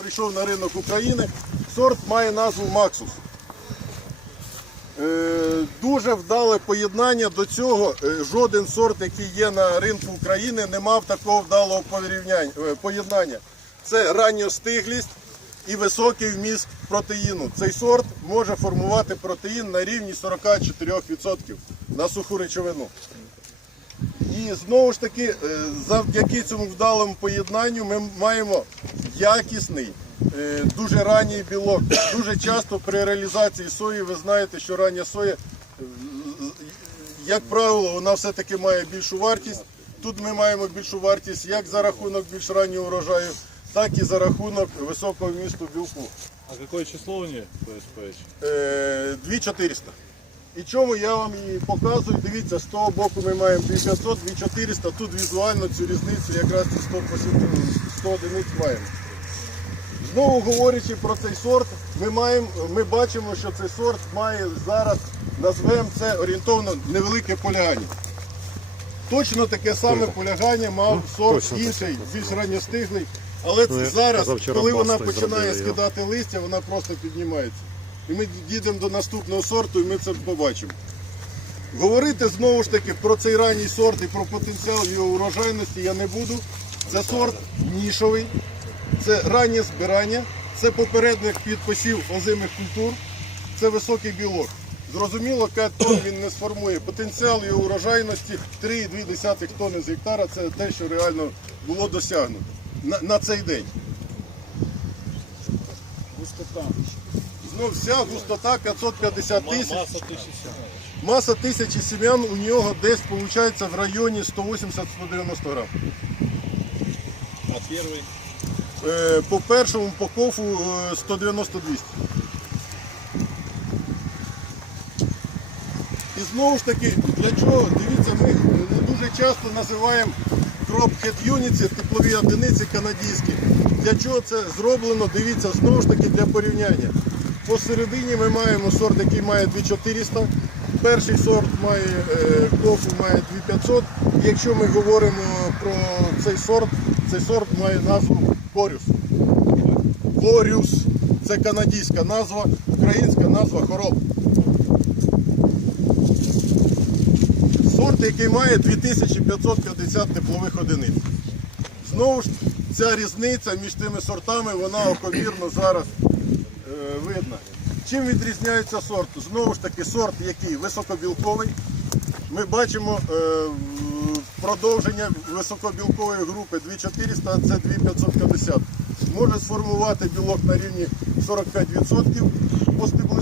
прийшов на ринок України. Сорт має назву Максус. Е, Дуже вдале поєднання до цього. Е, Жоден сорт, який є на ринку України, не мав такого вдалого е, поєднання. Це ранньостиглість і високий вміст протеїну. Цей сорт може формувати протеїн на рівні 44% на суху речовину. І знову ж таки, е, завдяки цьому вдалому поєднанню ми маємо якісний, е, дуже ранній білок. Дуже часто при реалізації сої ви знаєте, що рання соя, е, як правило, вона все-таки має більшу вартість. Тут ми маємо більшу вартість як за рахунок більш раннього урожаю, так і за рахунок високого вмісту білку. А какое число у нее? Е, 2400. І чому я вам її показую, дивіться, з того боку ми маємо 2500, 2400, тут візуально цю різницю якраз 100, 100 одиниць маємо. Знову говорячи про цей сорт, ми, маємо, ми бачимо, що цей сорт має зараз, назвемо це орієнтовно невелике полягання. Точно таке саме полягання мав сорт інший, більш ранньостиглий. Але це Ну, зараз, коли вона починає скидати листя, вона просто піднімається. І ми дійдемо до наступного сорту і ми це побачимо. Говорити знову ж таки про цей ранній сорт і про потенціал його урожайності я не буду. Це сорт нішовий, це раннє збирання, це попередник під посів озимих культур, це високий білок. Зрозуміло, 5 тонн він не сформує. Потенціал його урожайності 3,2 тонни з гектара це те, що реально було досягнуто на, на цей день. Густота. Знов вся густота 550 тисяч. Маса тисячі сім'ян у нього десь виходить в районі 180-190 грам. А первый? Е, По першому по кофу е, 190-200. І знову ж таки, для чого? Дивіться, ми дуже часто називаємо crop head units, теплові одиниці канадські. Для чого це зроблено? Дивіться, знову ж таки для порівняння. Посередині ми маємо сорт, який має 2400. Перший сорт має е, кофу має 2500. Якщо ми говоримо про цей сорт, цей сорт має назву Борюс. Борюс. Це канадська назва, українська назва хорол. Сорт, який має 2550 теплових одиниць. Знову ж ця різниця між тими сортами, вона окомірно зараз е, видна. Чим відрізняється сорт? Знову ж таки, сорт, який високобілковий. Ми бачимо е, продовження високобілкової групи 2400, а це 2550. Може сформувати білок на рівні 45% по стебловій